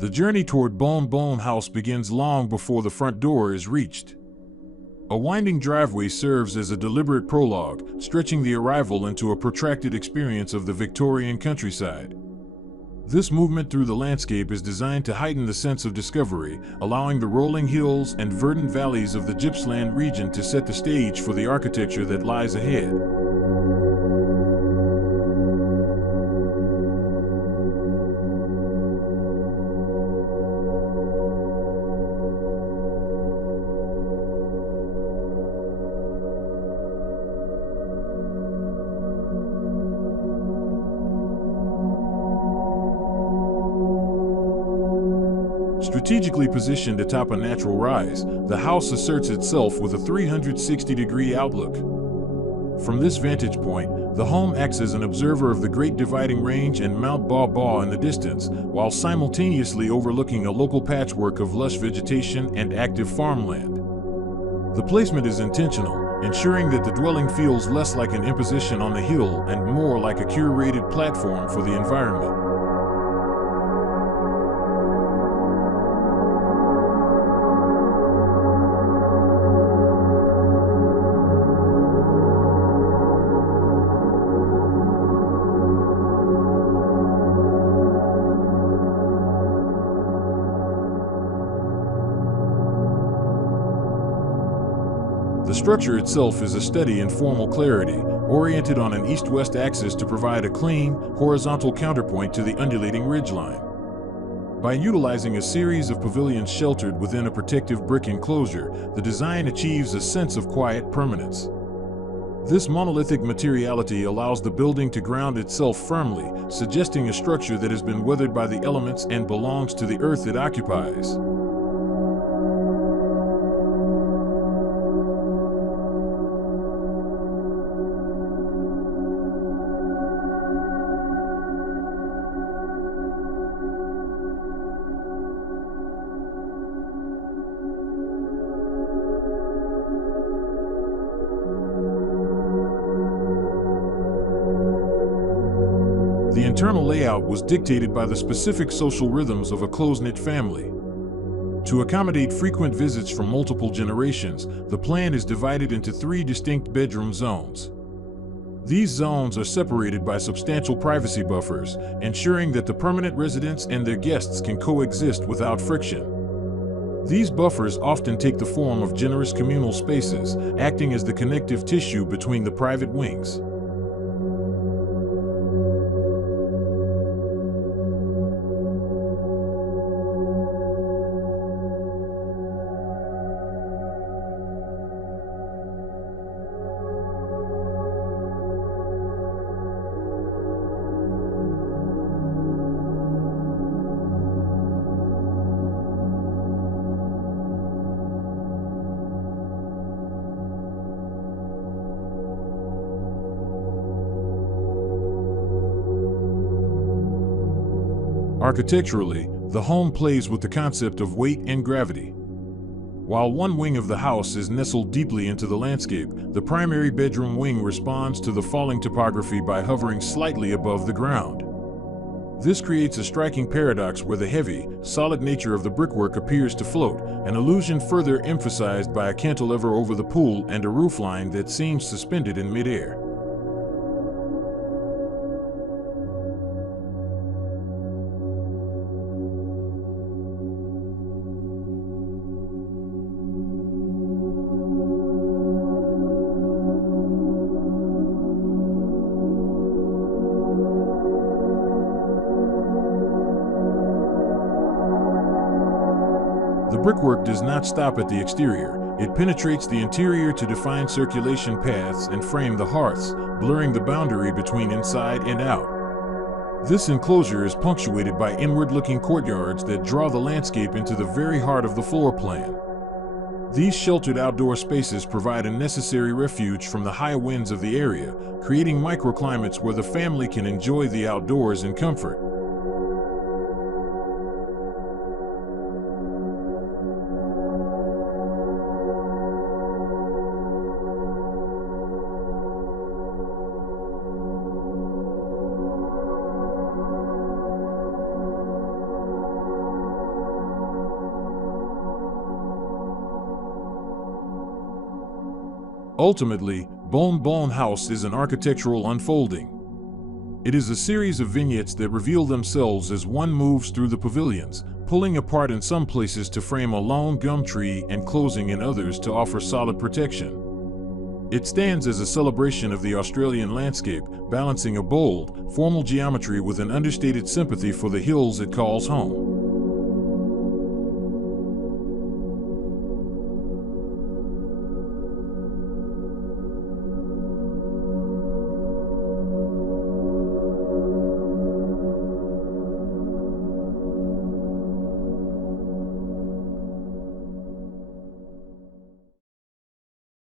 The journey toward Buln Buln House begins long before the front door is reached. A winding driveway serves as a deliberate prologue, stretching the arrival into a protracted experience of the Victorian countryside. This movement through the landscape is designed to heighten the sense of discovery, allowing the rolling hills and verdant valleys of the Gippsland region to set the stage for the architecture that lies ahead. Strategically positioned atop a natural rise, the house asserts itself with a 360-degree outlook. From this vantage point, the home acts as an observer of the Great Dividing Range and Mount Baw Baw in the distance, while simultaneously overlooking a local patchwork of lush vegetation and active farmland. The placement is intentional, ensuring that the dwelling feels less like an imposition on the hill and more like a curated platform for the environment. The structure itself is a study in formal clarity, oriented on an east-west axis to provide a clean, horizontal counterpoint to the undulating ridgeline. By utilizing a series of pavilions sheltered within a protective brick enclosure, the design achieves a sense of quiet permanence. This monolithic materiality allows the building to ground itself firmly, suggesting a structure that has been weathered by the elements and belongs to the earth it occupies. The internal layout was dictated by the specific social rhythms of a close-knit family. To accommodate frequent visits from multiple generations, the plan is divided into 3 distinct bedroom zones. These zones are separated by substantial privacy buffers, ensuring that the permanent residents and their guests can coexist without friction. These buffers often take the form of generous communal spaces, acting as the connective tissue between the private wings. Architecturally, the home plays with the concept of weight and gravity. While one wing of the house is nestled deeply into the landscape, the primary bedroom wing responds to the falling topography by hovering slightly above the ground. This creates a striking paradox where the heavy, solid nature of the brickwork appears to float, an illusion further emphasized by a cantilever over the pool and a roofline that seems suspended in midair. The brickwork does not stop at the exterior. It penetrates the interior to define circulation paths and frame the hearths, blurring the boundary between inside and out. This enclosure is punctuated by inward-looking courtyards that draw the landscape into the very heart of the floor plan. These sheltered outdoor spaces provide a necessary refuge from the high winds of the area, creating microclimates where the family can enjoy the outdoors in comfort. Ultimately, Buln Buln House is an architectural unfolding. It is a series of vignettes that reveal themselves as one moves through the pavilions, pulling apart in some places to frame a lone gum tree and closing in others to offer solid protection. It stands as a celebration of the Australian landscape, balancing a bold, formal geometry with an understated sympathy for the hills it calls home.